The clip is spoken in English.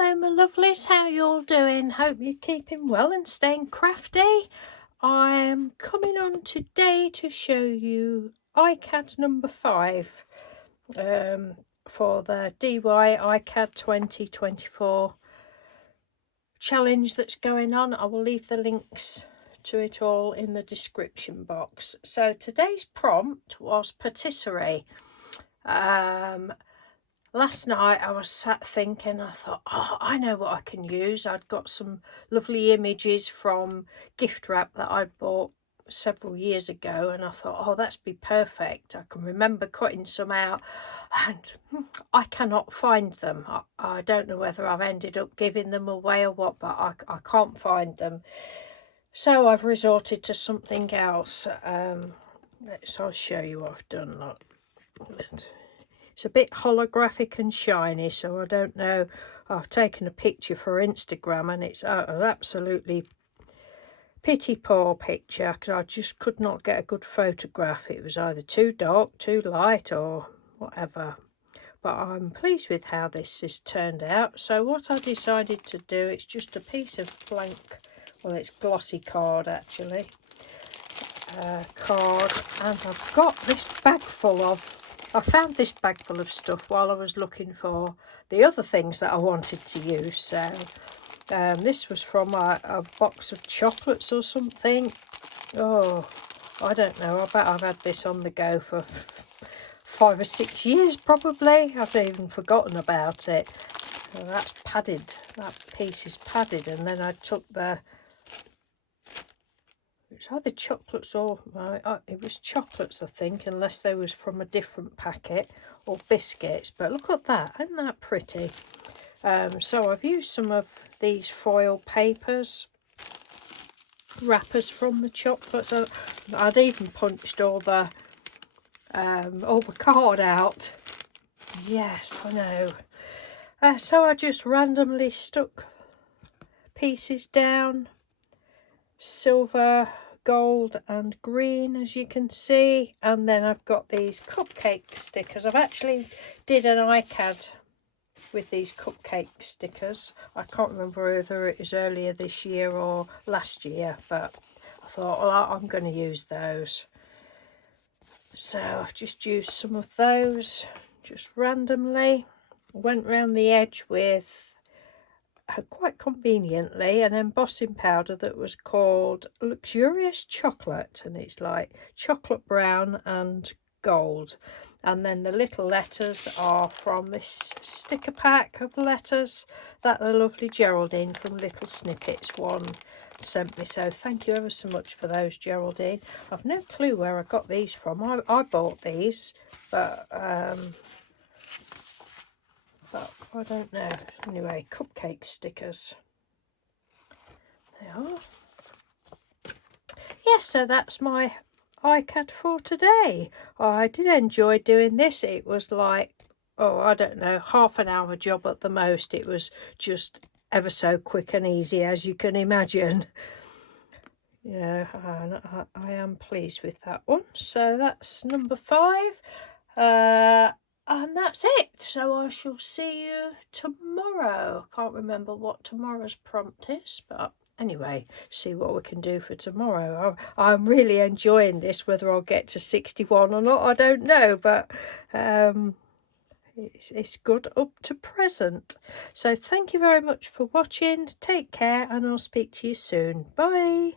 Hello my lovelies, how you all doing? Hope you're keeping well and staying crafty. I am coming on today to show you iCAD number 5 for the DY iCAD 2024 challenge that's going on. I will leave the links to it all in the description box. So today's prompt was patisserie. Last night I was sat thinking, I thought, oh, I know what I can use. I'd got some lovely images from gift wrap that I'd bought several years ago, and I thought, oh, that's be perfect. I can remember cutting some out, and I cannot find them. I don't know whether I've ended up giving them away or what, but I can't find them. So I've resorted to something else. I'll show you what I've done. Look. It's a bit holographic and shiny, so I don't know. I've taken a picture for Instagram and it's an absolutely pity poor picture because I just could not get a good photograph. It was either too dark, too light or whatever. But I'm pleased with how this has turned out. So what I decided to do, it's just a piece of blank, well, it's glossy card actually. Card, and I've got this bag full of, I found this bag full of stuff while I was looking for the other things that I wanted to use. So this was from a box of chocolates or something. Oh, I don't know. I bet I've had this on the go for 5 or 6 years probably. I've even forgotten about it. So that's padded. That piece is padded, and then I took the, it's either chocolates or it was chocolates I think, unless they was from a different packet, or biscuits. But look at that, isn't that pretty? So I've used some of these foil papers, wrappers from the chocolates. I'd even punched all the card out. Yes, I know. So I just randomly stuck pieces down, silver, gold and green, as you can see, and then I've got these cupcake stickers. I've actually did an iCAD with these cupcake stickers. I can't remember whether it was earlier this year or last year, but I thought, well, I'm going to use those. So I've just used some of those just randomly. Went round the edge with quite conveniently an embossing powder that was called Luxurious Chocolate, and it's like chocolate brown and gold. And then the little letters are from this sticker pack of letters that the lovely Geraldine from Little Snippets one sent me. So thank you ever so much for those, Geraldine. I've no clue where I got these from. I bought these, but I don't know. Anyway, cupcake stickers. They are. Yes, so that's my iCAD for today. I did enjoy doing this. It was like, oh, I don't know, half an hour job at the most. It was just ever so quick and easy, as you can imagine. You know, and I am pleased with that one. So that's number 5. And that's it. So I shall see you tomorrow. I can't remember what tomorrow's prompt is, but anyway, see what we can do for tomorrow. I'm really enjoying this. Whether I'll get to 61 or not, I don't know, but it's good up to present. So thank you very much for watching. Take care, and I'll speak to you soon. Bye.